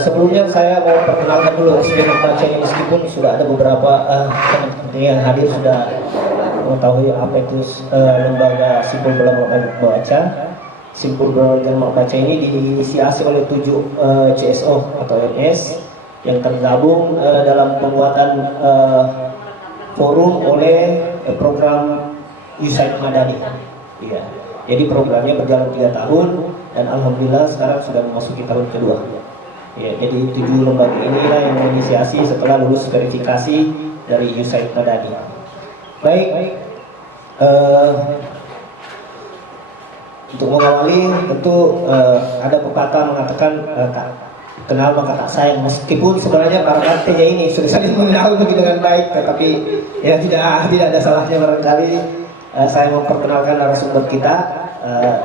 Sebelumnya saya mau perkenalkan dulu SPM Baca ini, meskipun sudah ada beberapa yang hadir sudah mengetahui apa itu lembaga simpul belajar baca. Simpul belajar baca ini diinisiasi oleh 7 CSO atau NS yang tergabung dalam pembuatan forum oleh program USAID Madani. Iya. Jadi programnya berjalan 3 tahun dan alhamdulillah sekarang sudah memasuki tahun kedua. Ya, jadi 7 lembaga inilah yang menginisiasi setelah lulus verifikasi dari USAID Madani. Baik, untuk mengawali tentu ada pepatah mengatakan kenal maka tak sayang, meskipun sebenarnya barangkali ini sudah saling mengenal begitu dengan baik, tetapi ya tidak ada salahnya barangkali saya memperkenalkan narasumber kita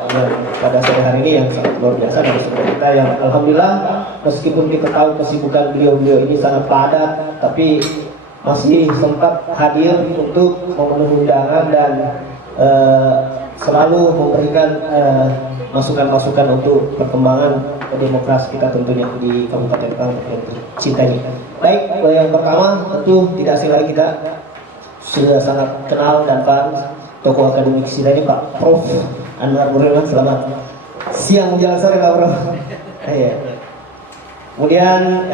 yang pada sore hari ini yang sangat luar biasa, narasumber kita yang alhamdulillah meskipun kita tahu kesibukan beliau ini sangat padat, tapi masih sempat hadir untuk memenuhi undangan dan selalu memberikan masukan-masukan untuk perkembangan demokrasi kita tentunya di Kabupaten Pangkep yang cintai. Baik, yang pertama tentu tidak asing lagi kita sudah sangat kenal dan paham tokoh akademik kita ini Pak Prof. Anwar Burhan. Selamat siang menjelang sore Pak Prof. Kemudian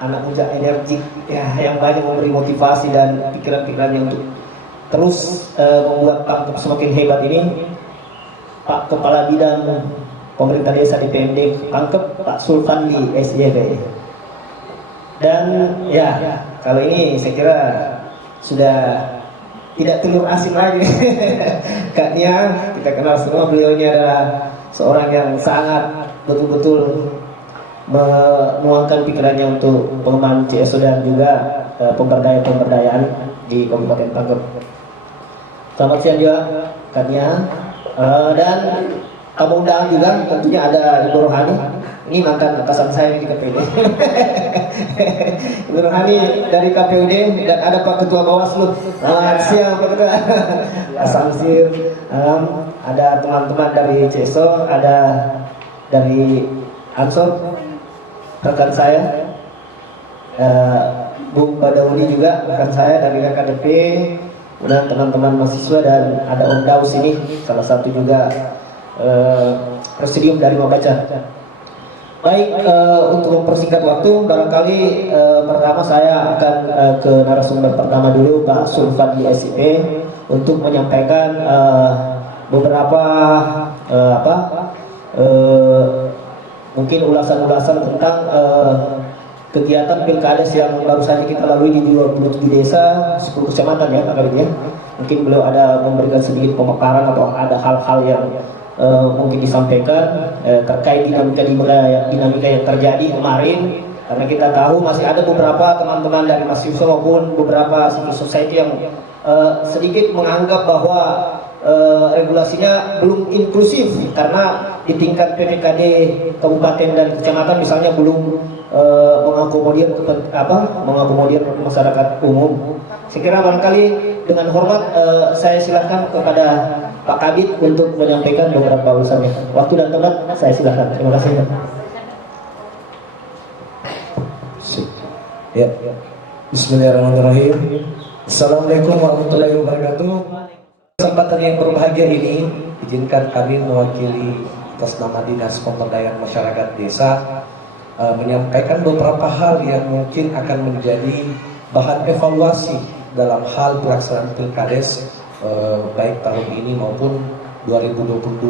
anak muda energik yang banyak memberi motivasi dan pikiran-pikirannya untuk terus membuat Pangkep semakin hebat ini, Pak Kepala Bidang Pemerintah Desa DPMD Pangkep, Pak Sulfandi SJP. Dan kalau ini saya kira sudah tidak telur asing lagi. Kaknya kita kenal semua, beliau ini adalah seorang yang sangat betul-betul menuangkan pikirannya untuk pengembangan CSO dan juga pemberdayaan di Kabupaten Pangkep. Selamat siang juga Kaknya. Dan tamu undangan juga tentunya ada Ibu Rohani. Ini mantan atasan saya di KPUD. Ibu Rohani dari KPUD dan ada Pak Ketua Bawaslu. Selamat siang Pak Ketua. Pak Samsir. Ada teman-teman dari CSO, ada dari Ansor, rekan saya, Bung Badauni juga rekan saya dari KKDP, dan teman-teman mahasiswa, dan ada Om Daus ini salah satu juga presidium dari Membaca. Baik, untuk mempersingkat waktu, barangkali pertama saya akan ke narasumber pertama dulu, Pak Sulfandi SIP, untuk menyampaikan beberapa mungkin ulasan-ulasan tentang kegiatan pilkades yang baru saja kita lalui di 27 desa, 10 kecamatan ya Pak Kabit ya. Mungkin beliau ada memberikan sedikit pemaparan atau ada hal-hal yang mungkin disampaikan terkait dinamika yang terjadi kemarin, karena kita tahu masih ada beberapa teman-teman dari mahasiswa maupun beberapa civil society yang sedikit menganggap bahwa regulasinya belum inklusif, karena di tingkat PPKD kabupaten dan kecamatan misalnya belum mengakomodir masyarakat umum. Saya kira barangkali dengan hormat saya silakan kepada Pak Kabit untuk menyampaikan beberapa ulasannya. Waktu dan tempat saya silakan. Terima kasih. Ya. Bismillahirrahmanirrahim. Assalamualaikum warahmatullahi wabarakatuh. Kesempatan yang berbahagia ini izinkan kami mewakili atas nama Dinas Pemberdayaan Masyarakat Desa menyampaikan beberapa hal yang mungkin akan menjadi bahan evaluasi dalam hal pelaksanaan pilkades baik tahun ini maupun 2022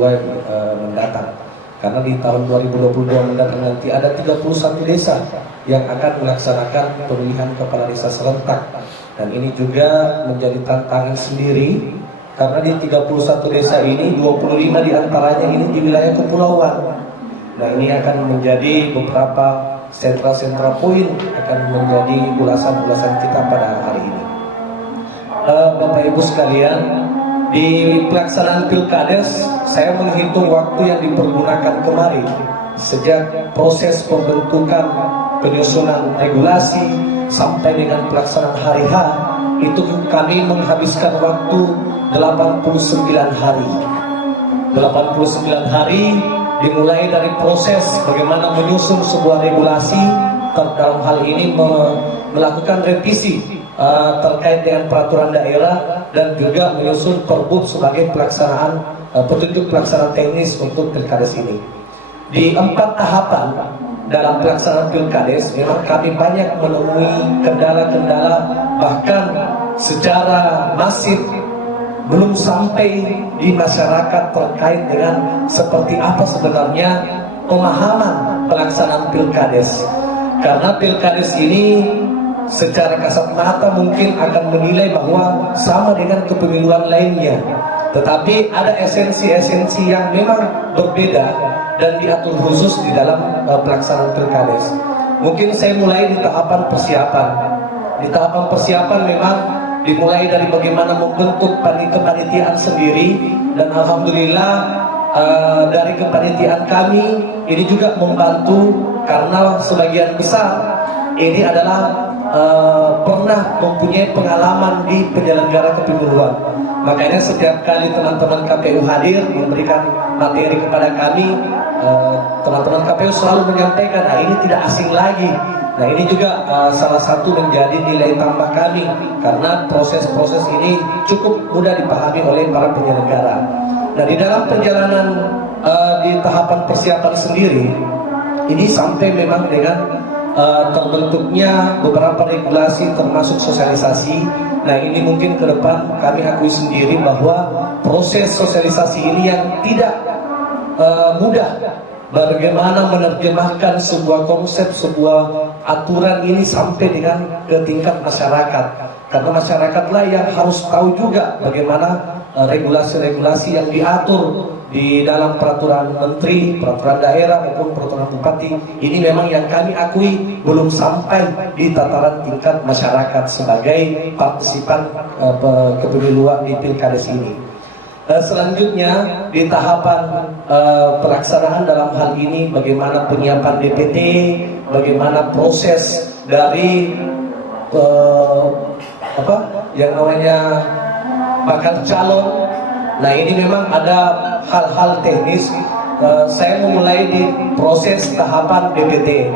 mendatang. Karena di tahun 2022 mendatang nanti ada 31 desa yang akan melaksanakan pemilihan kepala desa serentak, dan ini juga menjadi tantangan sendiri karena di 31 desa ini 25 diantaranya ini di wilayah kepulauan. Nah, ini akan menjadi beberapa sentra-sentra poin akan menjadi ulasan-ulasan kita pada hari ini. Bapak Ibu sekalian, di pelaksanaan pilkades saya menghitung waktu yang dipergunakan kemarin sejak proses pembentukan penyusunan regulasi sampai dengan pelaksanaan hari H, itu kami menghabiskan waktu 89 hari. 89 hari dimulai dari proses bagaimana menyusun sebuah regulasi dalam hal ini melakukan revisi terkait dengan peraturan daerah dan juga menyusun Perbup sebagai pelaksanaan petunjuk pelaksanaan teknis untuk Pilkades ini. Di 4 tahapan dalam pelaksanaan Pilkades memang kami banyak menemui kendala-kendala, bahkan secara masif belum sampai di masyarakat terkait dengan seperti apa sebenarnya pemahaman pelaksanaan Pilkades. Karena Pilkades ini secara kasat mata mungkin akan menilai bahwa sama dengan kepemiluan lainnya, tetapi ada esensi-esensi yang memang berbeda dan diatur khusus di dalam pelaksanaan Pilkades. Mungkin saya mulai di tahapan persiapan. Di tahapan persiapan memang dimulai dari bagaimana membentuk kepanitiaan sendiri, dan alhamdulillah dari kepanitiaan kami ini juga membantu karena sebagian besar ini adalah pernah mempunyai pengalaman di penyelenggara kepemiluan. Makanya setiap kali teman-teman KPU hadir memberikan materi kepada kami, teman-teman KPU selalu menyampaikan, nah ini tidak asing lagi. Nah ini juga salah satu menjadi nilai tambah kami, karena proses-proses ini cukup mudah dipahami oleh para penyelenggara. Nah di dalam perjalanan di tahapan persiapan sendiri ini sampai memang dengan terbentuknya beberapa regulasi termasuk sosialisasi. Nah ini mungkin ke depan kami akui sendiri bahwa proses sosialisasi ini yang tidak mudah, bagaimana menerjemahkan sebuah konsep, sebuah aturan ini sampai dengan ke tingkat masyarakat. Karena masyarakatlah yang harus tahu juga bagaimana regulasi-regulasi yang diatur di dalam peraturan menteri, peraturan daerah maupun peraturan bupati. Ini memang yang kami akui belum sampai di tataran tingkat masyarakat sebagai partisipan kepemiluan di Pilkades ini. Selanjutnya di tahapan pelaksanaan dalam hal ini bagaimana penyiapan DPT, bagaimana proses dari yang namanya bakal calon. Nah ini memang ada hal-hal teknis. Saya memulai di proses tahapan DPT.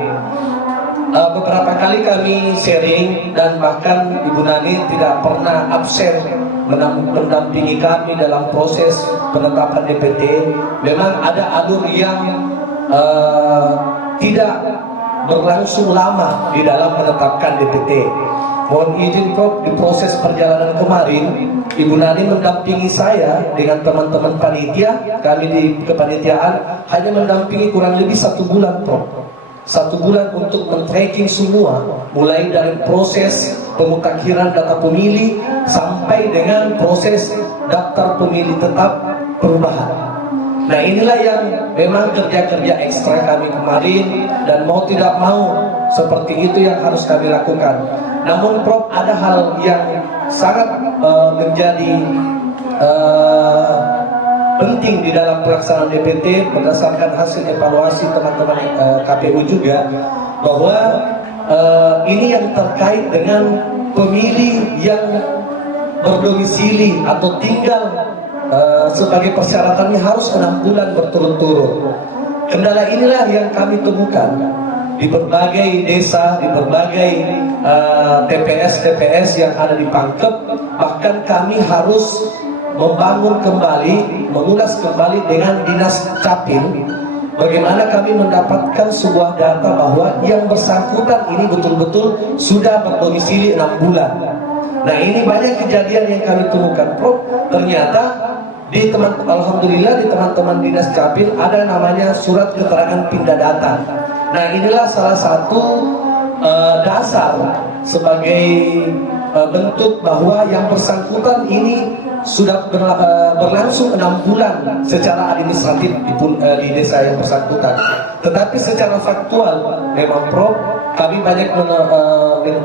Beberapa kali kami sharing dan bahkan Ibu Nani tidak pernah absen mendampingi kami dalam proses penetapan DPT. Memang ada alur yang tidak berlangsung lama di dalam menetapkan DPT. Mohon izin Prof, di proses perjalanan kemarin Ibu Nani mendampingi saya dengan teman-teman panitia. Kami di kepanitiaan hanya mendampingi kurang lebih 1 bulan Prof. 1 bulan untuk men-tracking semua, mulai dari proses pemutakhiran data pemilih sampai dengan proses daftar pemilih tetap perubahan. Nah inilah yang memang kerja-kerja ekstra kami kemarin, dan mau tidak mau seperti itu yang harus kami lakukan. Namun Prof, ada hal yang sangat menjadi penting di dalam pelaksanaan DPT berdasarkan hasil evaluasi teman-teman KPU juga, bahwa ini yang terkait dengan pemilih yang berdomisili atau tinggal sebagai persyaratannya harus 6 bulan berturut-turut. Kendala inilah yang kami temukan di berbagai desa, di berbagai TPS yang ada di Pangkep. Bahkan kami harus membangun kembali, mengulas kembali dengan Dinas Capil, bagaimana kami mendapatkan sebuah data bahwa yang bersangkutan ini betul-betul sudah berdomisili 6 bulan. Nah ini banyak kejadian yang kami temukan Prof. Ternyata alhamdulillah di teman-teman Dinas Capil ada namanya surat keterangan pindah data. Nah inilah salah satu dasar sebagai bentuk bahwa yang bersangkutan ini sudah berlangsung 6 bulan secara administratif di desa yang bersangkutan. Tetapi secara faktual memang Prof, kami banyak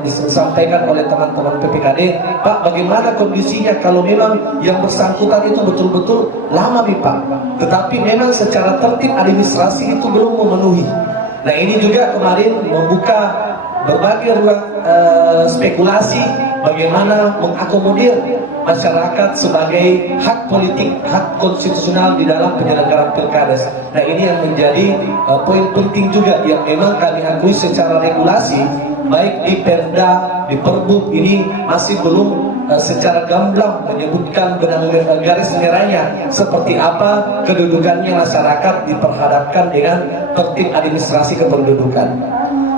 disampaikan oleh teman-teman PPKD, Pak bagaimana kondisinya kalau memang yang bersangkutan itu betul-betul lama nih Pak, tetapi memang secara tertib administrasi itu belum memenuhi. Nah ini juga kemarin membuka berbagai ruang spekulasi bagaimana mengakomodir masyarakat sebagai hak politik, hak konstitusional di dalam penyelenggaraan pilkades. Nah, ini yang menjadi poin penting juga yang memang kami akui secara regulasi, baik di Perda, di Perbuk ini masih belum secara gamblang menyebutkan benang garis merahnya seperti apa kedudukannya masyarakat diperhadapkan dengan tertib administrasi kependudukan.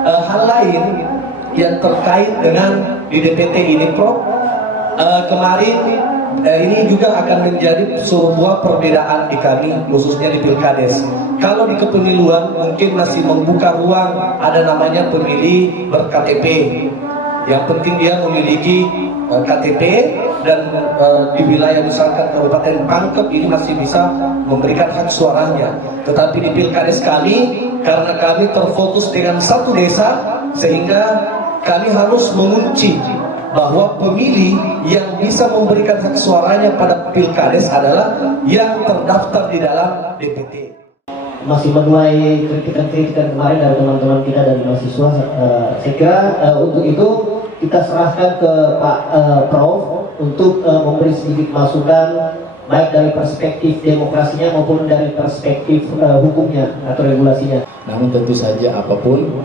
Hal lain yang terkait dengan di DPT ini, Prof, kemarin ini juga akan menjadi sebuah perbedaan di kami, khususnya di Pilkades. Kalau di kepemiluan mungkin masih membuka ruang ada namanya pemilih ber-KTP. Yang penting dia memiliki KTP dan di wilayah misalkan Kabupaten Pangkep ini masih bisa memberikan hak suaranya. Tetapi di Pilkades kami, karena kami terfokus dengan satu desa, sehingga kami harus mengunci bahwa pemilih yang bisa memberikan hak suaranya pada Pilkades adalah yang terdaftar di dalam DPT. Masih menuai kritikan-kritikan kemarin dari teman-teman kita dari mahasiswa. Saya kira untuk itu kita serahkan ke Pak Prof untuk memberi sedikit masukan baik dari perspektif demokrasinya maupun dari perspektif hukumnya atau regulasinya. Namun tentu saja apapun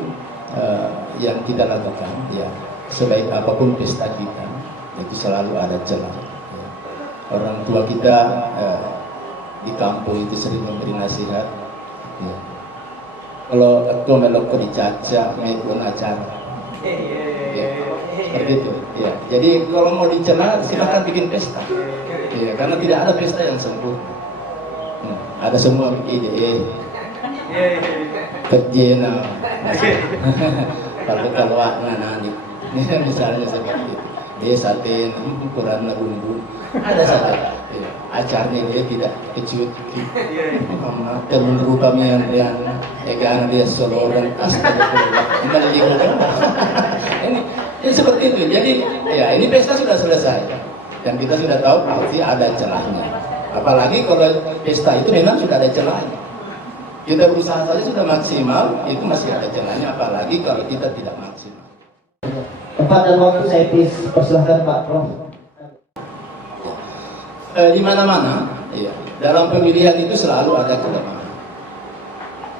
yang kita lakukan, ya sebaik apapun pesta kita, itu selalu ada celah. Ya. Orang tua kita di kampung itu sering memberi nasihat. Ya. Kalau aku melok dicaca, melok acara. Ya. Seperti itu. Ya. Jadi kalau mau dicela silakan bikin pesta. Ya, karena tidak ada pesta yang sempurna. Ada semua ide. Kerjena. Kalau nani, misalnya seperti itu. Dia sate, ukuran bumbu, ada sate. Ya. Acaranya dia tidak kecut. Terus kami yang egaan dia solo dan ini seperti itu. Jadi ya ini pesta sudah selesai dan kita sudah tahu pasti ada celahnya. Apalagi kalau pesta itu memang sudah ada celahnya. Kita berusaha saja sudah maksimal, itu masih ada celahnya. Apalagi kalau kita tidak maksimal. Tempat dan waktu saya persilahkan Pak Prof. Di mana-mana, ya, dalam pemilihan itu selalu ada kelemahan.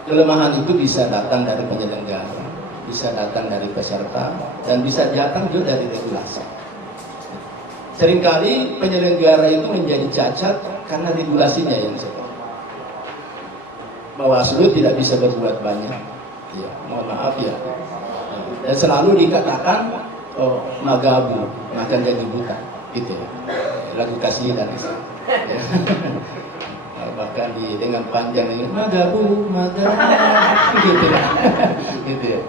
Kelemahan itu bisa datang dari penyelenggara, bisa datang dari peserta, dan bisa datang juga dari regulasi. Seringkali penyelenggara itu menjadi cacat karena regulasinya yang seperti. Bawaslu tidak bisa berbuat banyak. Ya, mohon maaf ya. Dan selalu dikatakan magabu, makan gaji buta, gitu ya. Lagu kasih dan ya. Bahkan dengan panjang ini magabu, gitu ya. Gitu ya.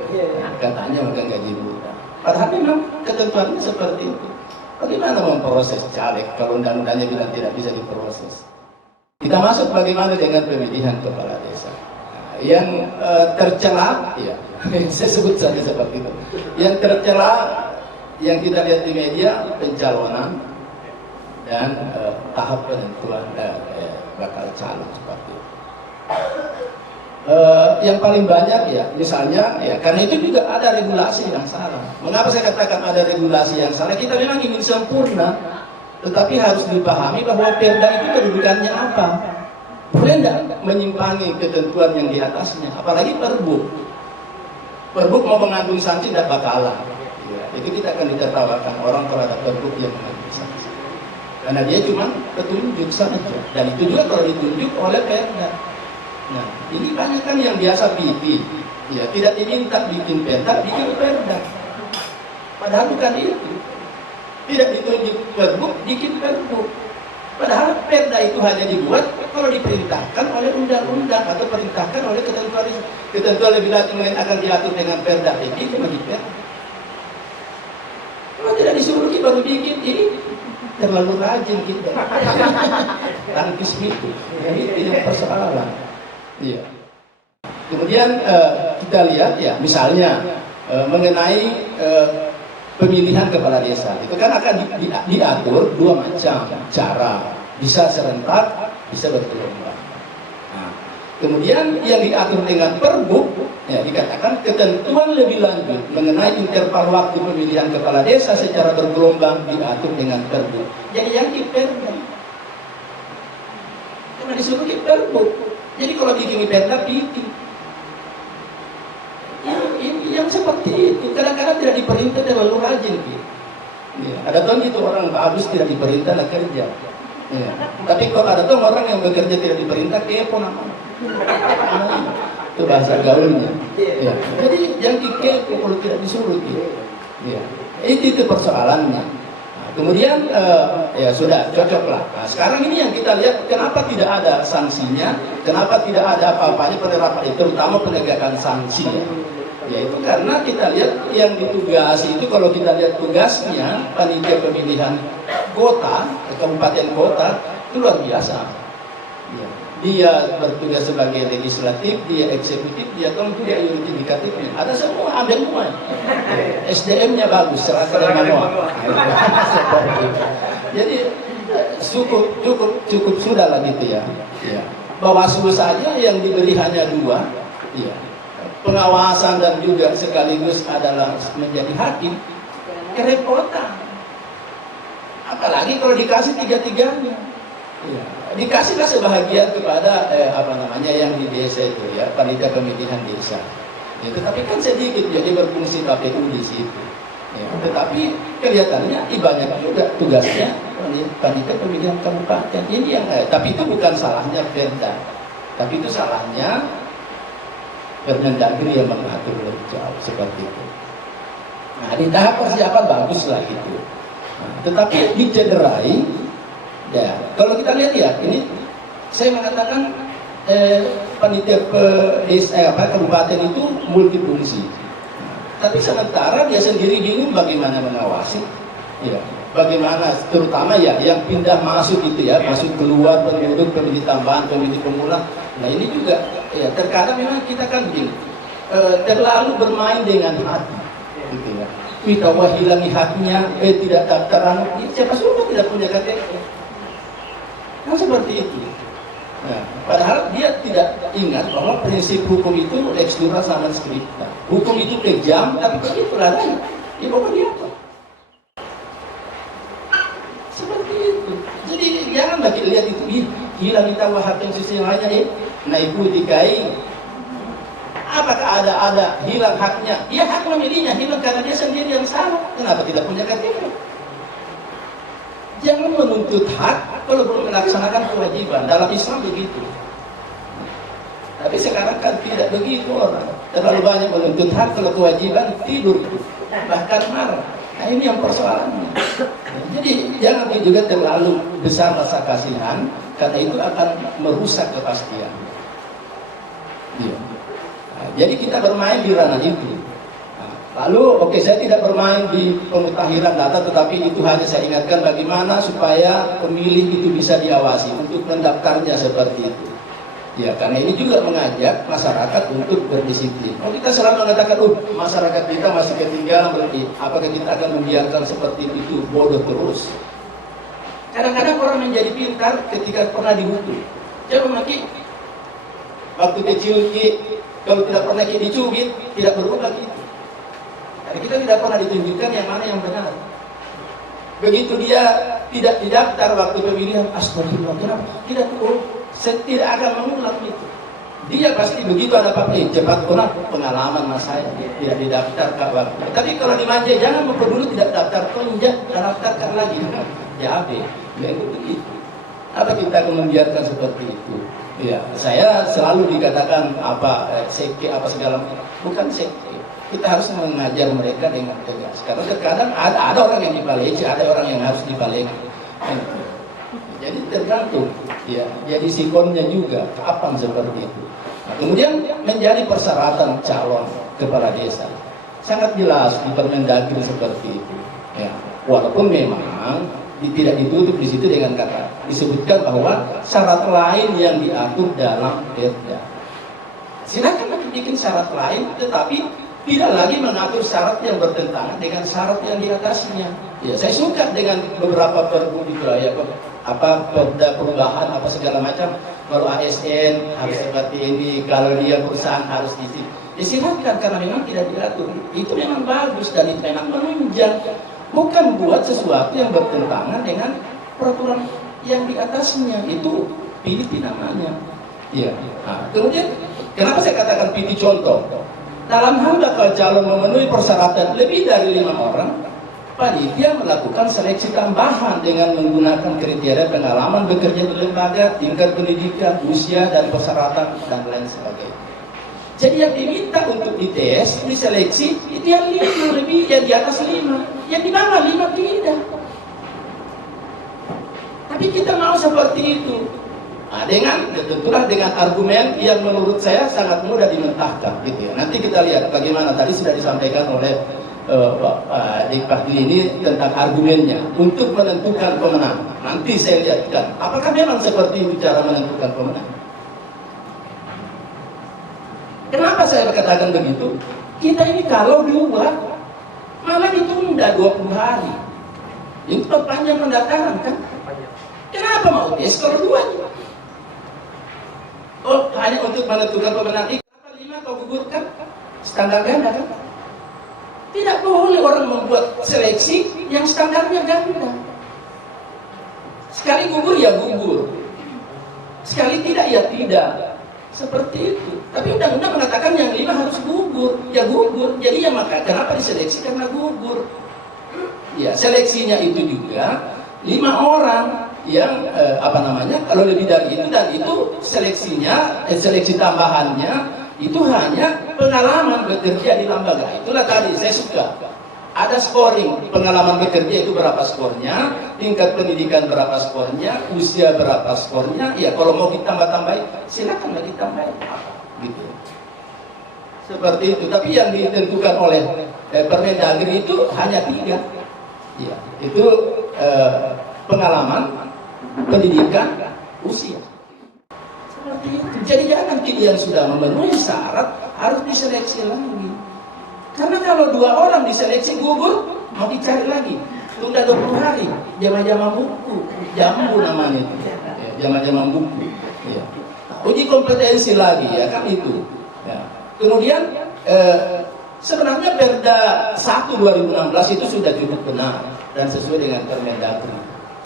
Katanya makan gaji buta. Padahal memang ketentuannya seperti itu. Bagaimana memproses caleg kalau undang-undangnya bilang tidak bisa diproses? Kita masuk bagaimana dengan pemilihan kepala desa. Yang tercela, ya, saya sebut saja seperti itu. Yang tercela, yang kita lihat di media, pencalonan dan tahap penentuan bakal calon seperti itu. Yang paling banyak ya, misalnya ya, karena itu juga ada regulasi yang salah. Mengapa saya katakan ada regulasi yang salah? Kita memang ingin sempurna, tetapi harus dipahami bahwa Perda itu kedudukannya apa. Boleh tidak menyimpangi ketentuan yang di atasnya, apalagi Perbuk. Perbuk mau mengandung sanksi tidak bakalan. Ya, itu kita akan ditertawakan orang terhadap Perbuk yang mengandung sanksi. Karena dia cuma petunjuk saja, dan itu juga kalau ditunjuk oleh Perda. Nah, ini banyak kan yang biasa bikin, ya tidak diminta bikin Perda, bikin Perda. Padahal bukan itu. Tidak ditunjuk Perbuk, bikin Perbuk. Padahal Perda itu hanya dibuat kalau diperintahkan oleh undang-undang atau perintahkan oleh ketentuan lebih lanjut yang akan diatur dengan Perda. Ini bagi Perda. Kalau tidak disuruh kita baru bikin, ini terlalu rajin kita. Tangkis itu, ini tidak persoalan. Iya. Kemudian kita lihat ya, misalnya mengenai pemilihan kepala desa itu kan akan diatur dua macam cara, bisa serentak, bisa bergelombang. Nah, Kemudian yang diatur dengan Pergub, ya, dikatakan ketentuan lebih lanjut mengenai interval waktu pemilihan kepala desa secara bergelombang diatur dengan Pergub. Jadi yang di Perda, cuma disuruh di Pergub. Jadi kalau bikin Perda, bikin. Yang seperti itu kadang-kadang tidak diperintah terlalu rajin. Ya, ada tuh gitu orang bagus tidak diperintah lah kerja. Ya. Tapi kalau ada tuh orang yang bekerja tidak diperintah kepo namanya. Itu bahasa gaulnya. Ya. Jadi yang dikepo kalau tidak disuruh gitu. Ya. Itu persoalannya. Nah, kemudian ya sudah cocok lah. Nah, sekarang ini yang kita lihat kenapa tidak ada sanksinya, kenapa tidak ada apa-apanya penerapan itu, terutama penegakan sanksi. Yaitu karena kita lihat yang ditugasi itu, kalau kita lihat tugasnya panitia pemilihan kota, kabupaten kota, itu luar biasa. Dia bertugas sebagai legislatif, dia eksekutif, dia tentu dia yudikatifnya. Ada semua, ambil semua. SDM-nya bagus, serahkan manual. Jadi cukup sudah lah gitu ya. Bawaslu saja yang diberi hanya 2. Ya. Pengawasan dan juga sekaligus adalah menjadi hakim, kerepotan. Apalagi kalau dikasih 3-3-nya, ya. Dikasihlah sebahagian kepada yang di desa itu ya, panitia pemilihan desa. Ya, tetapi kan sedikit jadi berfungsi KPU di situ. Ya, tetapi kelihatannya banyak juga tugasnya panitia pemilihan kabupaten. Ini yang tapi itu bukan salahnya Perda, tapi itu salahnya Permendagri yang mengatur lebih jauh seperti itu. Nah, di tahap persiapan baguslah itu. Nah, tetapi dicederai, ya. Kalau kita lihat ya, ini saya mengatakan panitia kabupaten itu multifungsi. Tapi sementara dia sendiri bingung bagaimana mengawasi, ya. Bagaimana terutama ya yang pindah masuk itu ya, masuk keluar penduduk, pemilih tambahan, pemilih pemula. Nah ini juga ya terkadang memang kita kan begini, terlalu bermain dengan hati, gitu ya. Kita hilangi haknya, tidak daftaran, siapa suruh tidak punya KTP? Kan seperti itu. Nah, padahal dia tidak ingat bahwa prinsip hukum itu lex dura sama scripta. Hukum itu kejam, tapi begitulah adanya. Ya pokoknya apa? Seperti itu. Jadi jangan lagi lihat itu hilang kita hak yang sisi lainnya nah ibu dikai. Apakah ada hilang haknya? Dia hak memilihnya hilang karena dia sendiri yang salah. Kenapa tidak punya KTP? Jangan menuntut hak kalau belum melaksanakan kewajiban. Dalam Islam begitu. Tapi sekarang kan tidak begitu orang. Terlalu banyak menuntut hak kalau kewajiban tidur, bahkan marah. Nah ini yang persoalannya. Jadi jangan juga terlalu besar rasa kasihan, karena itu akan merusak kepastian. Ya. Nah, jadi kita bermain di ranah itu. Lalu, oke, saya tidak bermain di pemutahiran data, tetapi itu hanya saya ingatkan bagaimana supaya pemilih itu bisa diawasi untuk mendaftarnya seperti itu. Ya, karena ini juga mengajak masyarakat untuk berdisiplin. Kalau kita selalu mengatakan, masyarakat kita masih ketinggalan berarti, apakah kita akan membiarkan seperti itu bodoh terus? Kadang-kadang orang menjadi pintar ketika pernah dihukum. Coba maki, waktu kecil kalau tidak pernah dicubit, tidak berubah gitu. Jadi kita tidak pernah ditunjukkan yang mana yang benar. Begitu dia tidak didaftar waktu pemilihan, astagfirullah, kenapa? Tidak akan mengulang itu. Dia pasti begitu ada apa-apa, cepat pulang pengalaman mas saya tidak didaftar waktu. Tapi kalau dimanja jangan dulu tidak daftar, tonjak daftarkan lagi. JAB, begitu. Apa kita akan membiarkan seperti itu? Ya, saya selalu dikatakan seke apa segala macam. Bukan seke. Kita harus mengajar mereka dengan tegas. Karena terkadang ada orang yang dipaleci, ada orang yang harus dipaleci. Jadi tergantung, ya. Jadi sikonnya juga kapan seperti itu. Nah, kemudian menjadi persyaratan calon kepala desa sangat jelas di Permendagri seperti itu. Ya. Walaupun memang tidak ditutup di situ dengan kata disebutkan bahwa syarat lain yang diatur dalam Perda. Silakan bikin syarat lain, tetapi tidak lagi mengatur syarat yang bertentangan dengan syarat yang di atasnya. Ya, saya suka dengan beberapa perbu di wilayah Perda perubahan apa segala macam. Kalau ASN harus seperti ini, kalau dia perusahaan harus di sini. Silahkan, karena memang tidak diatur. Itu memang bagus dan itu memang menunjang. Bukan buat sesuatu yang bertentangan dengan peraturan yang di atasnya. Itu pilih namanya. Iya. Nah, kemudian kenapa saya katakan pilih contoh? Dalam hal bakal calon memenuhi persyaratan lebih dari 5 orang, panitia melakukan seleksi tambahan dengan menggunakan kriteria pengalaman bekerja di lembaga, tingkat pendidikan, usia, dan persyaratan, dan lain sebagainya. Jadi yang diminta untuk dites, diseleksi, itu yang 5 lebih, yang di atas 5. Yang di bawah 5 tidak. Tapi kita mau seperti itu. Nah, tentulah dengan argumen yang menurut saya sangat mudah dimentahkan gitu ya. Nanti kita lihat bagaimana tadi sudah disampaikan oleh Pak Dik Fadli ini tentang argumennya untuk menentukan pemenang. Nanti saya lihatkan apakah memang seperti itu cara menentukan pemenang. Kenapa saya katakan begitu? Kita ini kalau diubah malah ditunda 20 hari. Itu perpanjang pendaftaran kan? Kenapa mau tes kalau 2? Oh, hanya untuk menentukan pemenang. Kenapa 5 kau gugurkan? Standar ganda kan? Tidak boleh orang membuat seleksi yang standarnya ganda. Sekali gugur ya gugur, sekali tidak ya tidak. Seperti itu. Tapi undang-undang mengatakan yang 5 harus gugur, ya gugur. Jadi ya maka kenapa diseleksi karena gugur? Ya seleksinya itu juga 5 orang yang kalau lebih dari itu, dan itu seleksi tambahannya itu hanya pengalaman bekerja di lembaga. Itulah tadi saya suka ada scoring pengalaman bekerja itu berapa skornya, tingkat pendidikan berapa skornya, usia berapa skornya. Ya kalau mau ditambah-tambahin silakan ditambahin gitu. Seperti itu. Tapi yang ditentukan oleh Permendagri itu hanya 3. Ya, itu pengalaman, pendidikan, usia. Seperti itu. Jadi jangan pilih yang sudah memenuhi syarat, harus diseleksi lagi. Karena kalau 2 orang diseleksi gugur, mau dicari lagi. Tunda 20 hari, jama-jama buku, jambu namanya itu. Ya, jama-jama buku. Ya. Uji kompetensi lagi, ya kan itu. Ya. Kemudian sebenarnya Perda 1 2016 itu sudah cukup benar dan sesuai dengan Permendagri.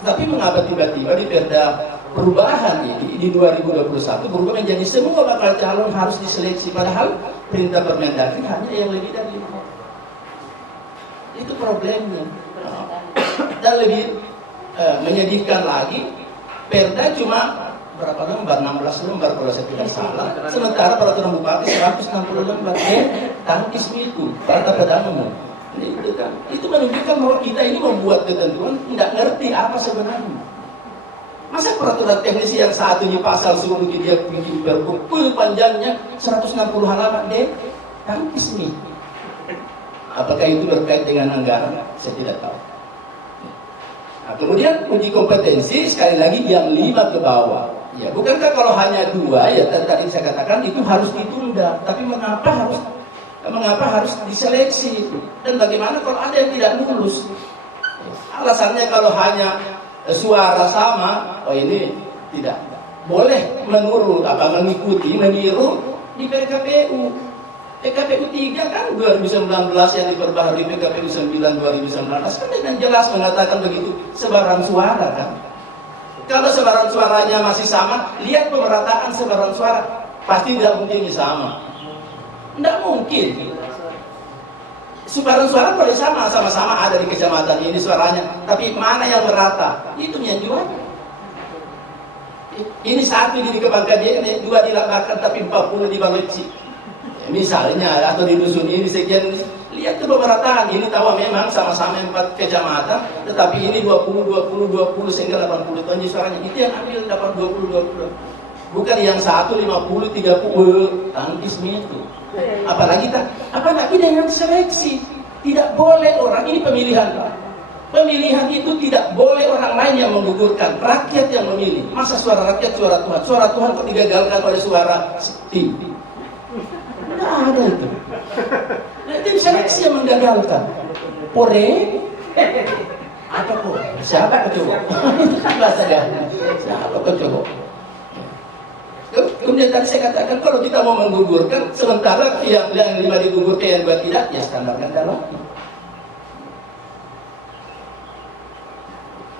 Tapi mengapa tiba-tiba di Perda perubahan ini di 2021 berubah menjadi semua bakal calon harus diseleksi, padahal perintah Permendagri hanya yang lebih dari 5. Itu problemnya. Dan lebih menyedihkan lagi, Perda cuma berapa lembar? 16 lembar kalau saya tidak salah. Sementara peraturan bupati 160 lembar. Tangkis itu perda perdana umum. Itu kan, itu menunjukkan bahwa kita ini membuat ketentuan tidak ngerti apa sebenarnya. Masa peraturan teknis yang satunya pasal suruh dia bikin berkumpul panjangnya 160 halaman deh, tangkis nih. Apakah itu berkait dengan anggaran? Saya tidak tahu. Nah, kemudian uji kompetensi sekali lagi yang 5 ke bawah. Ya, bukankah kalau hanya 2 ya tadi saya katakan itu harus ditunda. Tapi mengapa harus diseleksi? Dan bagaimana kalau ada yang tidak lulus? Alasannya kalau hanya suara sama, oh ini tidak boleh mengikuti, meniru di PKPU. PKPU 3 kan 2019 yang diperbaharui PKPU 9 2019 kan dengan jelas mengatakan begitu, sebaran suara kan. Kalau sebaran suaranya masih sama, lihat pemerataan sebaran suara, pasti tidak mungkin sama. Tidak mungkin. Sebaran suara boleh sama-sama ada di kecamatan ini suaranya, tapi mana yang merata? Itu yang jual. Ini 1 di Kebangkadian, 2 di Labakan, tapi 40 di Baloci. Ya, misalnya, atau di dusun ini sekian, lihat ke pemerataan. Ini tahu memang sama-sama 4 kecamatan, tetapi ini 20 sehingga 80 ton suaranya. Itu yang ambil dapat 20. Bukan yang 1 50 30 tangkis itu. Apalagi dengan seleksi. Tidak boleh orang ini pemilihan, Pak. Pemilihan itu tidak boleh orang lain yang menggugurkan, rakyat yang memilih. Masa suara rakyat suara Tuhan? Suara Tuhan kok digagalkan oleh suara tim? Tidak ada itu. Tim seleksi yang menggagalkan. Pore atau kok? Siapa kecoba? Itu kan bahasa dia. Siapa kecoba? Kemudian tadi saya katakan kalau kita mau menggugurkan, sementara yang 5 digugurkan yang 2 tidak, ya standarkan dalam.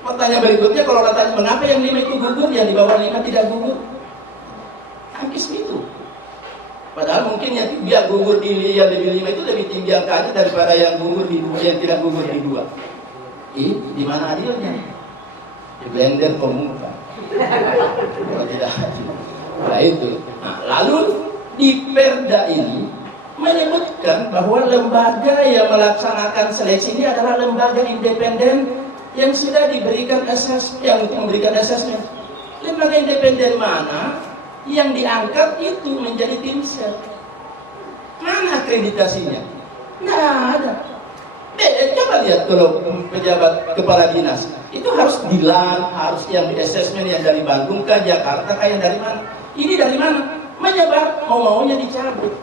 Pertanyaan berikutnya, kalau katanya mengapa yang 5 itu gugur, yang di bawah 5 tidak gugur? Habis itu. Padahal mungkin yang biar gugur di yang lebih 5 itu lebih tinggi angkanya daripada yang gugur di 2, yang tidak gugur di 2. Di mana adilnya? Di blender pemuka. Kalau tidak adil. Nah itu. Nah, lalu di Perda ini menyebutkan bahwa lembaga yang melaksanakan seleksi ini adalah lembaga independen yang sudah diberikan yang untuk memberikan asesmen. Lembaga independen mana yang diangkat itu menjadi tim sel? Mana akreditasinya? Nggak ada. Coba lihat kalau pejabat kepala dinas itu harus dilan, harus yang di asesmen yang dari Bandung ke Jakarta, kayak dari mana? Ini dari mana? Menyebar, mau-maunya dicabut.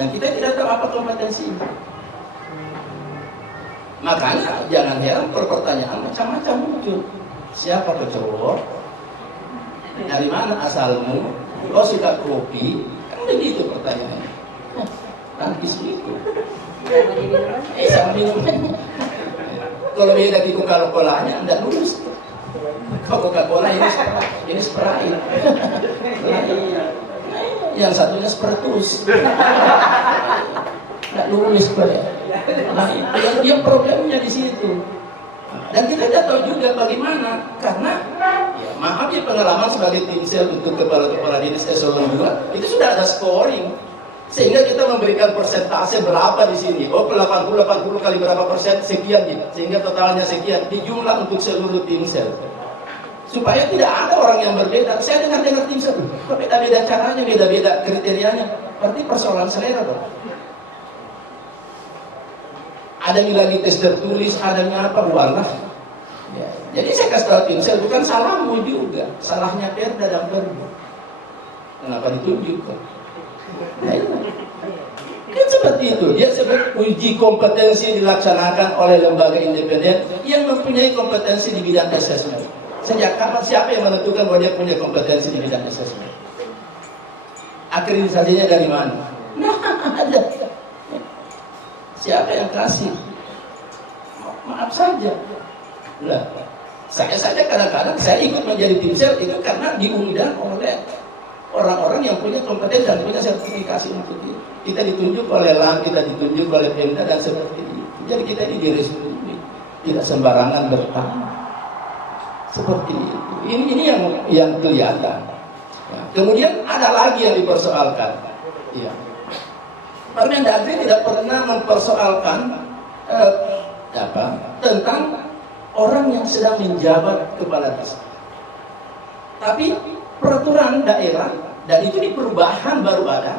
Dan kita tidak tahu apa kompetensinya. Makanya jangan heran kalau pertanyaan macam-macam muncul. Siapa kau cowok? Dari mana asalmu? Kau suka kopi? Kan begitu pertanyaannya. Tangkis itu. Sama minum. Kalau beda di Coca-Colanya, tidak lulus. Coca-Cola ini Sprite. Yang satunya Spertus. Tidak lulus ya. Nah, yang problemnya di situ. Dan kita tidak tahu juga bagaimana, karena ya, maaf ya, pengalaman sebagai tim sel untuk kepala-kepala dinas eselon 2 itu sudah ada scoring, sehingga kita memberikan persentase berapa di sini. Oh, 80 kali berapa persen sekian gitu. Sehingga totalnya sekian dijumlah untuk seluruh tim sel. Supaya tidak ada orang yang berbeda. Saya dengar tim sel, kok beda-beda caranya, beda-beda kriterianya. Berarti persoalan selera dong. Ada yang lagi tes tertulis, ada yang apa, walah. Ya. Jadi saya kasih tahu tim sel, bukan salahmu juga, salahnya Perda dan Perda. Kenapa ditunjukkan? Nah, kan seperti itu. Dia sebut uji kompetensi dilaksanakan oleh lembaga independen yang mempunyai kompetensi di bidang asesmen. Sejak kapan siapa yang menentukan bahwa dia punya kompetensi di bidang asesmen? Akreditasinya dari mana? Nah, ada. Siapa yang kasih? Maaf saja. Lah, saya saja kadang-kadang saya ikut menjadi tim sel itu karena diundang oleh orang-orang yang punya kompetensi dan punya sertifikasi untuk itu. Kita ditunjuk oleh LAN, kita ditunjuk oleh Pemda dan seperti itu. Jadi kita ini direstui, tidak sembarangan bertamu. Seperti itu. Ini yang kelihatan. Ya. Kemudian ada lagi yang dipersoalkan. Ya. Permendagri tidak pernah mempersoalkan tentang orang yang sedang menjabat kepala desa. Tapi peraturan daerah, dan itu di perubahan baru ada,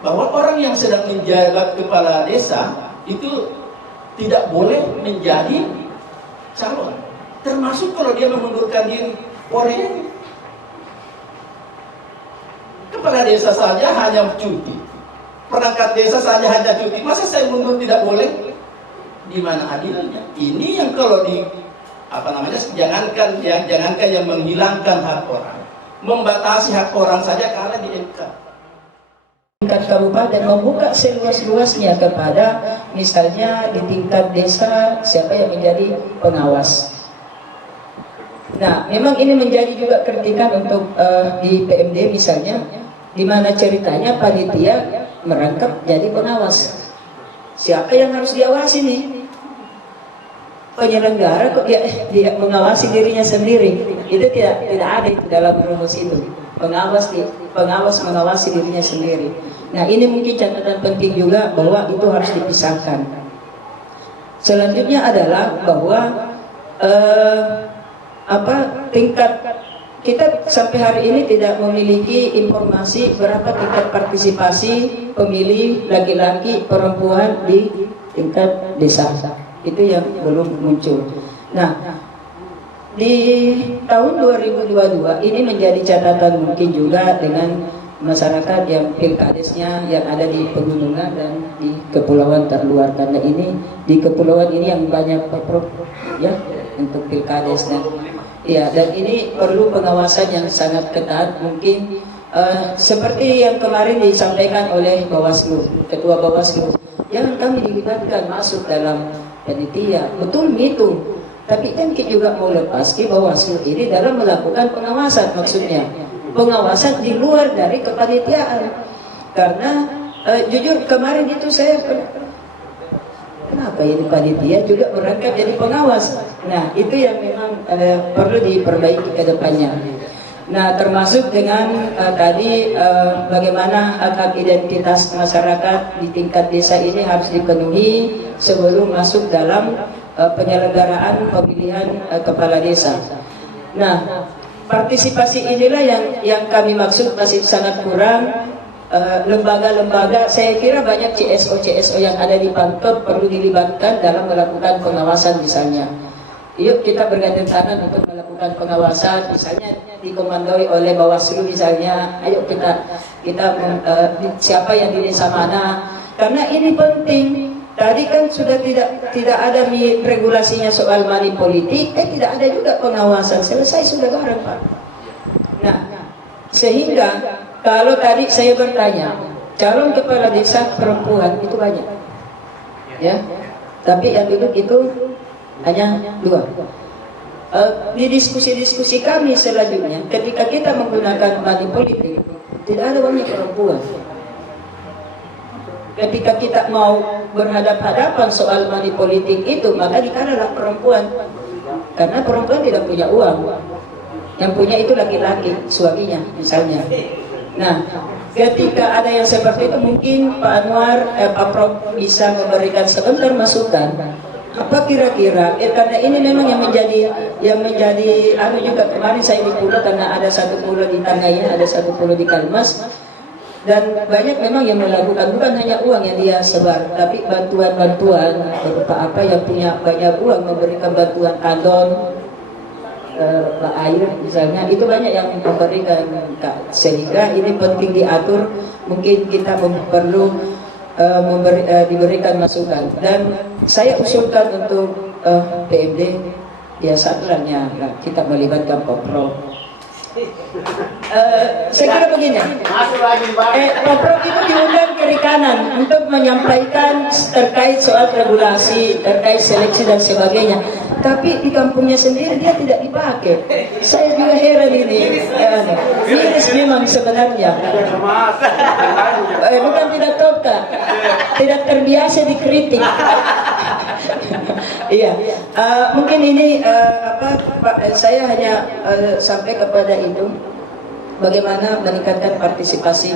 bahwa orang yang sedang menjabat kepala desa itu tidak boleh menjadi calon, termasuk kalau dia mengundurkan diri. Boleh. Kepala desa saja hanya cuti, perangkat desa saja hanya cuti, masa saya mundur tidak boleh? Di mana adilnya? Ini yang kalau jangankan yang menghilangkan hak orang, membatasi hak orang saja kalah di MK. Tingkat kabupaten membuka seluas-luasnya kepada misalnya di tingkat desa siapa yang menjadi pengawas. Nah, memang ini menjadi juga kritikan untuk di PMD misalnya, di mana ceritanya panitia merangkap jadi pengawas. Siapa yang harus diawasi nih? Penyelenggara kok dia mengawasi dirinya sendiri. Itu tidak ada itu dalam rumus itu. Pengawas mengawasi dirinya sendiri. Nah, ini mungkin catatan penting juga bahwa itu harus dipisahkan. Selanjutnya adalah bahwa tingkat kita sampai hari ini tidak memiliki informasi berapa tingkat partisipasi pemilih laki-laki perempuan di tingkat desa. Itu yang belum muncul. Nah, di tahun 2022 ini menjadi catatan mungkin juga dengan masyarakat yang pilkadesnya yang ada di pegunungan dan di kepulauan terluar, karena ini di kepulauan ini yang banyak ya untuk pilkades dan ya, dan ini perlu pengawasan yang sangat ketat. Mungkin seperti yang kemarin disampaikan oleh Bawaslu, Ketua Bawaslu, jangan kami dilibatkan masuk dalam panitia. Betul itu. Tapi kan kita juga mau lepas ke Bawaslu ini dalam melakukan pengawasan, maksudnya pengawasan di luar dari kepanitiaan. Karena jujur kemarin itu saya kenapa ini panitia juga berangkat jadi pengawas. Nah itu yang memang perlu diperbaiki ke depannya. Nah termasuk dengan tadi bagaimana hak identitas masyarakat di tingkat desa ini harus dipenuhi sebelum masuk dalam penyelenggaraan pemilihan kepala desa. Nah partisipasi inilah yang kami maksud masih sangat kurang. Lembaga-lembaga, saya kira banyak CSO yang ada di Pemkab perlu dilibatkan dalam melakukan pengawasan misalnya. Yuk kita bergandengan tangan untuk melakukan pengawasan, misalnya dikomandoi oleh Bawaslu misalnya. Ayo kita siapa yang di desa mana? Karena ini penting. Tadi kan sudah tidak ada regulasinya soal money politik, tidak ada juga pengawasan. Selesai sudah bareng Pak. Nah, sehingga kalau tadi saya bertanya, calon kepala desa perempuan itu banyak, ya. Tapi yang duduk itu hanya 2. Di diskusi-diskusi kami selanjutnya, ketika kita menggunakan money politik, tidak ada banyak perempuan. Ketika kita mau berhadapan-hadapan soal money politik itu, maka dikalalah perempuan, karena perempuan tidak punya uang. Yang punya itu laki-laki, suaminya misalnya. Nah, ketika ada yang seperti itu, mungkin Pak Anwar, Pak Prof bisa memberikan sebentar masukan. Apa kira-kira? Karena ini memang yang menjadi anu juga kemarin saya di pulau, karena ada satu pulau di Tangainya, ada satu pulau di Kalmas, dan banyak memang yang melakukan bukan hanya uang yang dia sebar, tapi bantuan-bantuan berupa apa yang punya banyak uang memberikan bantuan kadon. Air misalnya, itu banyak yang memberikan, sehingga ini penting diatur. Mungkin kita perlu diberikan masukan, dan saya usulkan untuk PMD biasanya kita melibatkan Popro. Saya kira begini, Popro itu diundang kiri kanan untuk menyampaikan terkait soal regulasi, terkait seleksi dan sebagainya. Tapi di kampungnya sendiri dia tidak dipakai. Saya juga heran ini. Miris memang sebenarnya. Bukan tidak tahu, tidak terbiasa dikritik. Iya, mungkin ini saya hanya sampai kepada itu, bagaimana meningkatkan partisipasi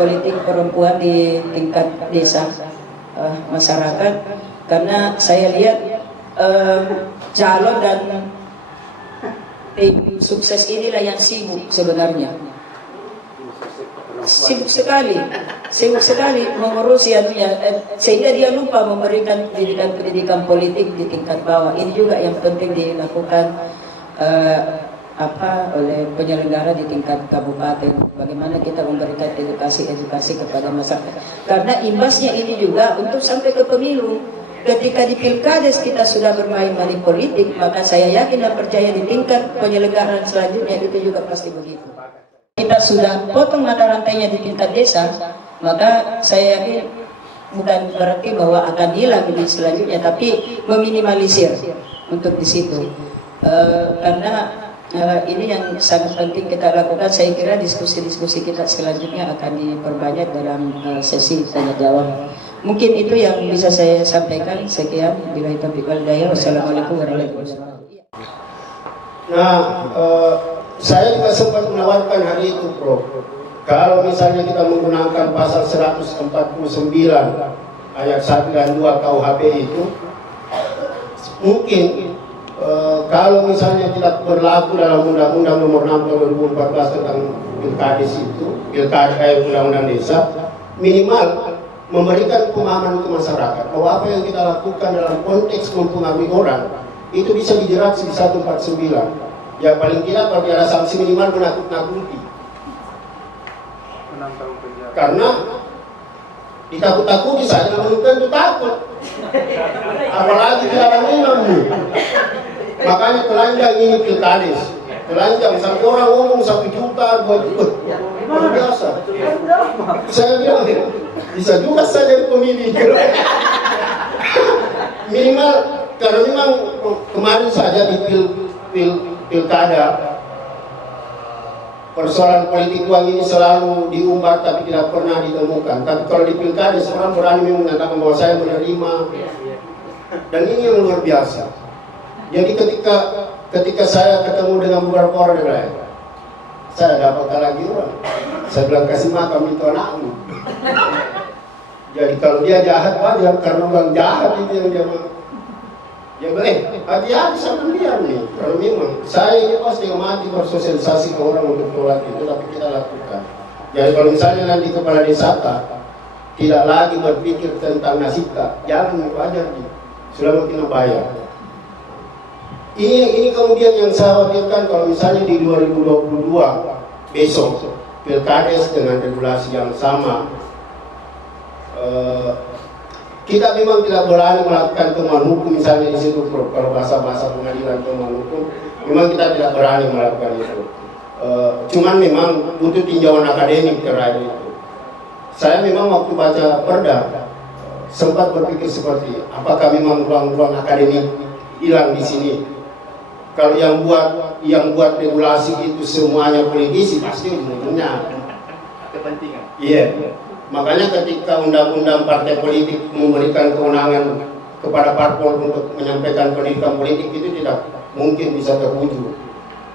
politik perempuan di tingkat desa masyarakat, karena saya lihat calon dan tim sukses inilah yang sibuk sebenarnya. Sibuk sekali mengurus sehingga dia lupa memberikan pendidikan politik di tingkat bawah. Ini juga yang penting dilakukan oleh penyelenggara di tingkat kabupaten. Bagaimana kita memberikan edukasi kepada masyarakat, karena imbasnya ini juga untuk sampai ke pemilu. Ketika di pilkades kita sudah bermain money politik, maka saya yakin dan percaya di tingkat penyelenggaraan selanjutnya itu juga pasti begitu. Kita sudah potong mata rantainya di tingkat desa, maka saya yakin bukan berarti bahwa akan hilang di selanjutnya, tapi meminimalisir untuk di situ. Karena ini yang sangat penting kita lakukan. Saya kira diskusi-diskusi kita selanjutnya akan diperbanyak dalam sesi tanya jawab. Mungkin itu yang bisa saya sampaikan. Sekian, billahi taufiq wal hidayah. Wassalamualaikum warahmatullahi wabarakatuh. Nah, saya juga sempat menawarkan hari itu, Prof. Kalau misalnya kita menggunakan pasal 149 ayat 1 dan 2 KUHP itu, mungkin kalau misalnya tidak berlaku dalam Undang-Undang Nomor 6 Tahun 2014 tentang Pilkades itu, Undang-Undang Desa, minimal memberikan pemahaman ke masyarakat bahwa apa yang kita lakukan dalam konteks mempengaruhi orang itu bisa dijerat di 149. Ya paling tidak kalau ada sanksi minimal menakut-nakuti. Karena ditakut-takuti saja belum tentu takut. Apalagi dilarang minum. Makanya telanjang ini pilkades. telanjang sampai orang ngomong 1 juta, 2 juta, luar biasa. Saya bilang bisa juga saya jadi pemilih. Minimal karena memang kemarin saja di pilkada persoalan politik uang ini selalu diumbar tapi tidak pernah ditemukan. Tapi kalau di pilkada seorang berani mengatakan bahwa saya menerima, dan ini yang luar biasa. Jadi ketika saya ketemu dengan beberapa orang yang lain, saya dapat lagi orang. Saya bilang kasih makan itu anakmu. Jadi kalau dia jahat wajar karena orang jahat itu yang dia mau. Ya boleh, hati-hati sama dia nih. Kalau memang saya ini pasti mati bersosialisasi ke orang untuk tolak itu, tapi kita lakukan. Jadi kalau misalnya nanti kepala desa tidak lagi berpikir tentang nasibka, jangan wajar nih. Sudah makin bayar. Ini kemudian yang saya khawatirkan kalau misalnya di 2022 besok pilkades dengan regulasi yang sama. Kita memang tidak berani melakukan temuan hukum misalnya di situ kalau bahasa pengadilan temuan hukum, memang kita tidak berani melakukan itu. Cuman memang butuh tinjauan akademik terhadap itu. Saya memang waktu baca perda sempat berpikir seperti apakah memang ruang-ruang akademik hilang di sini. Kalau yang buat regulasi itu semuanya politisi pasti ujung-ujungnya kepentingan. Iya. Makanya ketika undang-undang partai politik memberikan kewenangan kepada parpol untuk menyampaikan pendidikan politik itu tidak mungkin bisa terwujud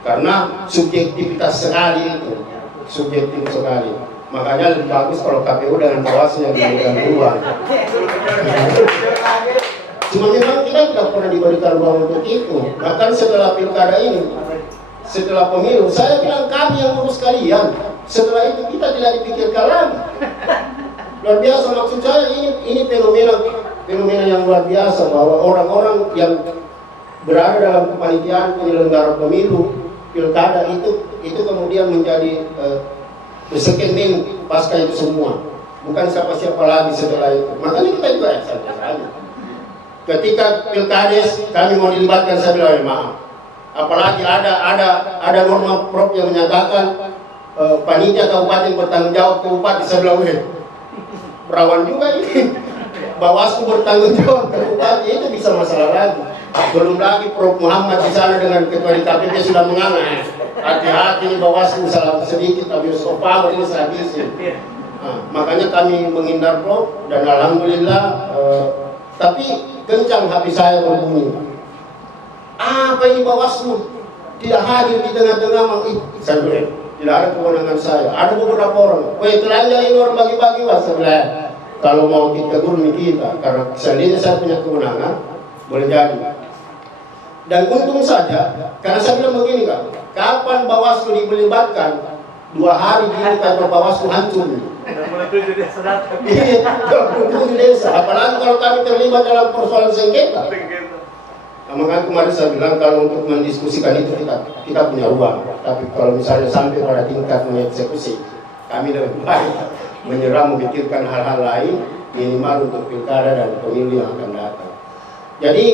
karena subjektivitas sekali itu, subjektif sekali. Makanya lebih bagus kalau KPU dengan Bawaslu yang diberikan ruang. Cuma memang kita tidak pernah diberikan ruang untuk itu. Bahkan setelah pilkada ini, setelah pemilu, saya bilang kami yang urus kalian. Setelah itu kita tidak dipikirkan lagi. Luar biasa, maksud saya ini fenomena yang luar biasa bahwa orang-orang yang berada dalam kepanitiaan penyelenggara pemilu pilkada itu kemudian menjadi bersekenting pasca itu semua. Bukan siapa-siapa lagi setelah itu. Makanya kita juga saja. Ketika pilkades kami mau dilibatkan, saya bilang maaf. Apalagi ada norma prop yang menyatakan panitia kabupaten bertanggung jawab ke bupati. Saya bilang perawan juga ini. Bawaslu bertanggung jawab ke bupati, itu bisa masalah lagi. Belum lagi Prof Muhammad di sana dengan ketua DKPP sudah menganggap hati-hati nih Bawaslu salah sedikit tapi power ini saya habisin. Makanya kami menghindar Prof, dan alhamdulillah tapi kencang hati saya berbunyi. Apa ini Bawaslu tidak hadir di tengah-tengah saya bilang tidak ada kewenangan saya. Ada beberapa orang, telanjang ini orang bagi-bagi saya. Kalau mau kita gurumi kita, karena seandainya saya punya kewenangan, boleh jadi. Dan untung saja, karena saya bilang begini Kak, kapan Bawaslu dilibatkan, 2 hari gini kantor Bawaslu hancur. 27 desa datang. Iya, 27 desa. Apalagi kalau kami terlibat dalam persoalan sengketa. Nah, makanya kemarin saya bilang kalau untuk mendiskusikan itu kita punya ruang. Tapi kalau misalnya sampai pada tingkat mengeksekusi, kami lebih baik menyerah memikirkan hal-hal lain minimal untuk pilkada dan pemilu yang akan datang. Jadi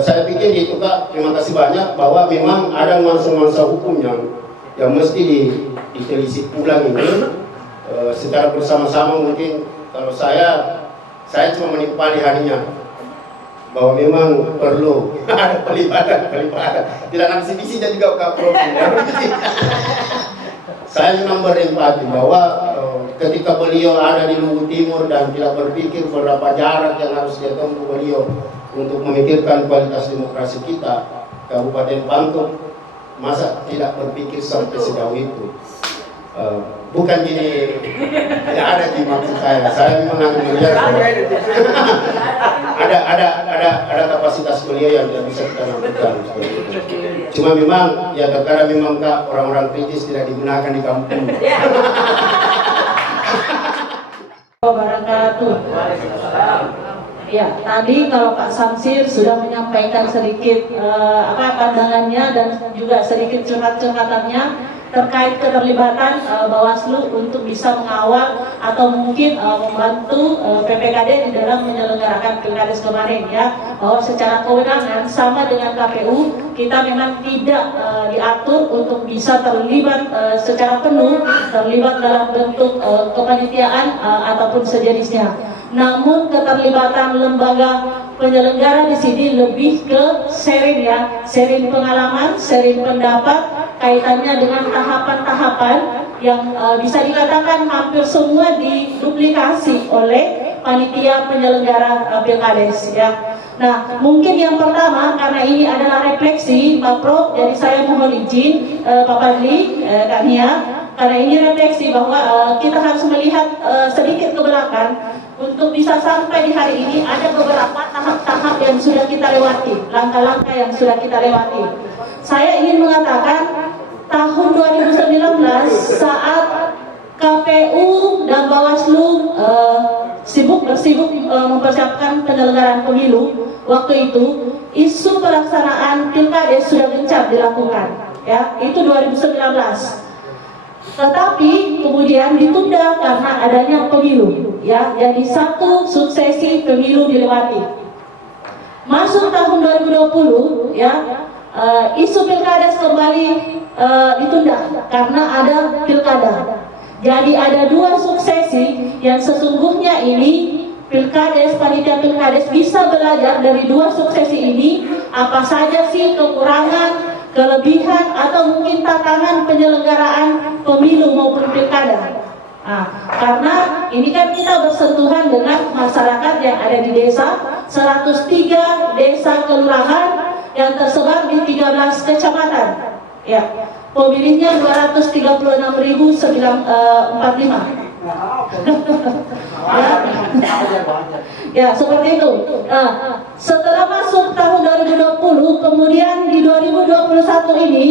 saya pikir itu Kak, terima kasih banyak bahwa memang ada nuansa-nuansa hukum yang mesti ditelisik ulang ini secara bersama-sama. Mungkin kalau saya cuma menimpali harinya bahwa memang perlu ada pelibatan. Tidak akan sisi juga Kak Prof. Saya memang berempati bahwa ketika beliau ada di Luwu Timur dan tidak berpikir berapa jarak yang harus dia tempuh beliau untuk memikirkan kualitas demokrasi kita, Kabupaten Pangkep masa tidak berpikir sampai sejauh itu. Bukan gini, tidak ada di maksud saya memang akan melihat ada kapasitas beliau yang tidak bisa kita lakukan seperti itu. Cuma memang ya terkadang memang Kak, orang-orang kritis tidak digunakan di kampung. Wabarakatuh. Ya, tadi kalau Pak Samsir sudah menyampaikan sedikit pandangannya dan juga sedikit curhat-curhatannya. terkait keterlibatan Bawaslu untuk bisa mengawal atau mungkin membantu PPKD di dalam menyelenggarakan Pilkades kemarin ya, bahwa secara kewenangan sama dengan KPU kita memang tidak diatur untuk bisa terlibat secara penuh terlibat dalam bentuk kepanitiaan ataupun sejenisnya. Namun keterlibatan lembaga penyelenggara di sini lebih ke sharing ya, sharing pengalaman, sharing pendapat, kaitannya dengan tahapan-tahapan yang bisa dikatakan hampir semua diduplikasi oleh panitia penyelenggara Pilkades ya. Nah, mungkin yang pertama karena ini adalah refleksi Pak Prof, jadi saya mohon izin Pak Fadli, Kak Nia, karena ini refleksi bahwa kita harus melihat sedikit ke belakang untuk bisa sampai di hari ini. Ada beberapa tahap-tahap yang sudah kita lewati, langkah-langkah yang sudah kita lewati. Saya ingin mengatakan tahun 2019 saat KPU dan Bawaslu bersibuk mempersiapkan penyelenggaraan pemilu, waktu itu isu pelaksanaan Pilkades sudah gencar dilakukan ya, itu 2019. Tetapi kemudian ditunda karena adanya pemilu ya, jadi satu suksesi pemilu dilewati. Masuk tahun 2020 ya, isu Pilkades kembali ditunda karena ada pilkada. Jadi ada dua suksesi yang sesungguhnya ini Pilkades, panitia Pilkades bisa belajar dari dua suksesi ini, apa saja sih kekurangan, kelebihan atau mungkin tantangan penyelenggaraan pemilu maupun pilkada. Nah, karena ini kan kita bersentuhan dengan masyarakat yang ada di desa, 103 desa kelurahan yang tersebar di 13 kecamatan. Ya, pemilihnya 236.945. Ya, seperti itu. Nah, setelah masuk tahun 2020, kemudian di 2021 ini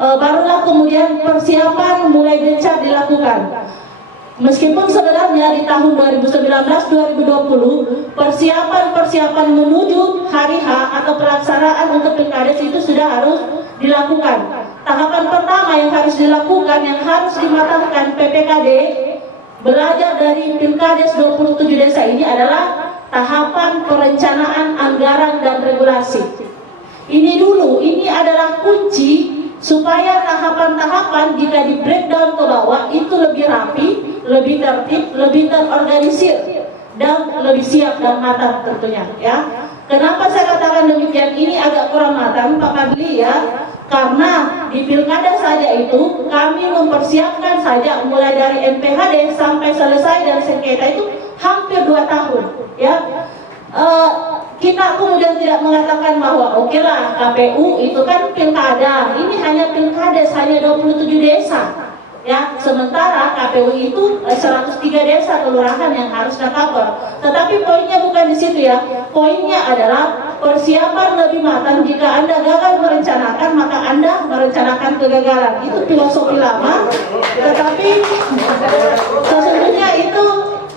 barulah kemudian persiapan mulai gencar dilakukan. Meskipun sebenarnya di tahun 2019-2020 persiapan menuju hari H atau pelaksanaan untuk Pilkades itu sudah harus dilakukan. Tahapan pertama yang harus dilakukan, yang harus dimatangkan PPKD belajar dari Pilkades 27 desa ini adalah tahapan perencanaan anggaran dan regulasi. Ini dulu, ini adalah kunci supaya tahapan-tahapan jika di breakdown ke bawah itu lebih rapi, lebih tertib, lebih terorganisir dan lebih siap dan matang tentunya ya. Kenapa saya katakan demikian? Ini agak kurang matang Pak Fadli ya, karena di pilkada saja itu kami mempersiapkan saja mulai dari MPHD sampai selesai dan sengketa itu hampir 2 tahun ya. Kita kemudian tidak mengatakan bahwa oke lah KPU itu kan pilkada, ini hanya pilkades, hanya 27 desa ya, sementara KPU itu 103 desa kelurahan yang harus cover. Tetapi poinnya bukan di situ ya, poinnya adalah persiapan lebih matang. Jika Anda gagal merencanakan, maka Anda merencanakan kegagalan. Itu filosofi lama, tetapi sesungguhnya itu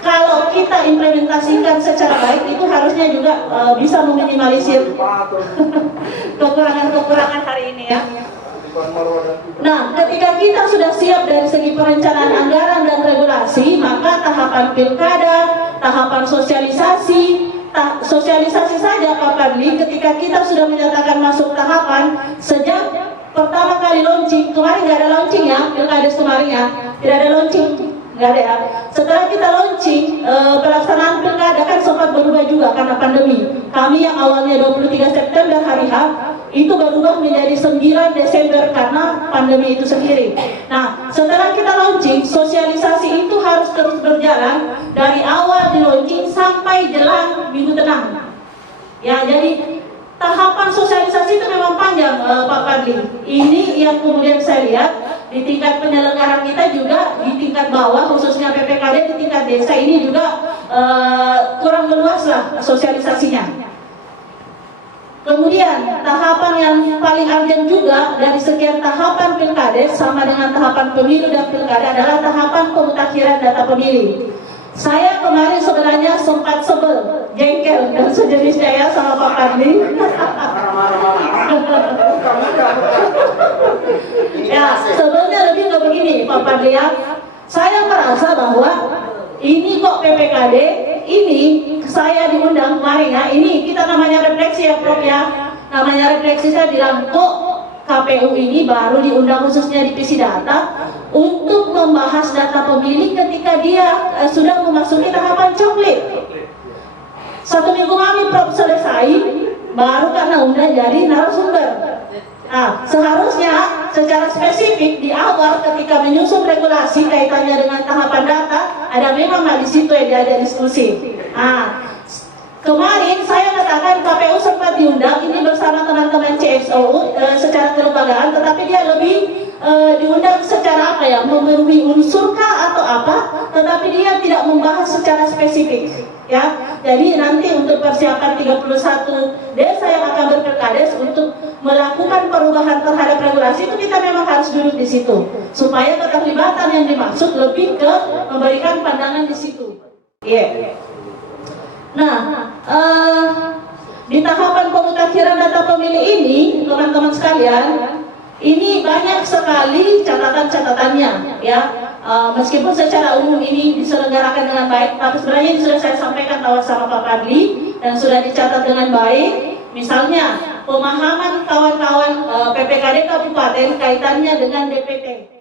kalau kita implementasikan secara baik itu harusnya juga bisa meminimalisir kekurangan-kekurangan hari ini ya. Nah, ketika kita sudah siap dari segi perencanaan anggaran dan regulasi, maka tahapan pilkada, tahapan sosialisasi saja Pak Fadli, ketika kita sudah menyatakan masuk tahapan, sejak pertama kali launching, kemarin nggak ada launching ya, Pilkades kemarin ya, tidak ada launching. Nggak ada ya. Setelah kita launching, pelaksanaan pilkada kan sempat berubah juga karena pandemi. Kami yang awalnya 23 September hari H, itu berubah menjadi 9 Desember karena pandemi itu sendiri. Nah, setelah kita launching, sosialisasi itu harus terus berjalan dari awal di launching sampai jelang Minggu Tenang. Ya, jadi tahapan sosialisasi itu memang panjang Pak Fadli. Ini yang kemudian saya lihat di tingkat penyelenggaraan kita juga di tingkat bawah, khususnya PPKD di tingkat desa ini juga kurang meluas lah sosialisasinya. Kemudian tahapan yang paling urgent juga dari sekian tahapan Pilkades sama dengan tahapan pemilu dan pilkada adalah tahapan pemutakhiran data pemilih. Saya kemarin sebenarnya sempat sebel, jengkel dan sejenisnya ya sama Pak Fadli. Ya, sebelumnya lebih ke begini Pak Fadli ya. Saya merasa bahwa ini kok PPKD, ini saya diundang kemarin ya, ini kita namanya refleksi ya Prof ya. Namanya refleksi, saya bilang kok KPU ini baru diundang khususnya divisi data untuk membahas data pemilih ketika dia sudah memasuki tahapan coklit. 1 minggu kami Prof selesai, baru karena undang jadi narasumber. Nah, seharusnya secara spesifik di awal ketika menyusun regulasi kaitannya dengan tahapan data, ada memang di situ yang diajak diskusi. Nah, kemarin saya katakan KPU sempat diundang ini bersama teman-teman CSOU secara kelembagaan, tetapi dia lebih diundang secara apa ya, memenuhi unsurkah atau apa, tetapi dia tidak membahas secara spesifik ya. Jadi nanti untuk persiapan 31 desa yang akan berpilkades untuk melakukan perubahan terhadap regulasi itu kita memang harus duduk di situ supaya keterlibatan yang dimaksud lebih ke memberikan pandangan di situ. Iya. Nah, di tahapan pemutakhiran data pemilih ini, teman-teman sekalian, ini banyak sekali catatan-catatannya, ya. Meskipun secara umum ini diselenggarakan dengan baik, tapi sebenarnya ini sudah saya sampaikan lewat sama Pak Fadli dan sudah dicatat dengan baik. Misalnya, pemahaman kawan-kawan PPKD Kabupaten kaitannya dengan DPT.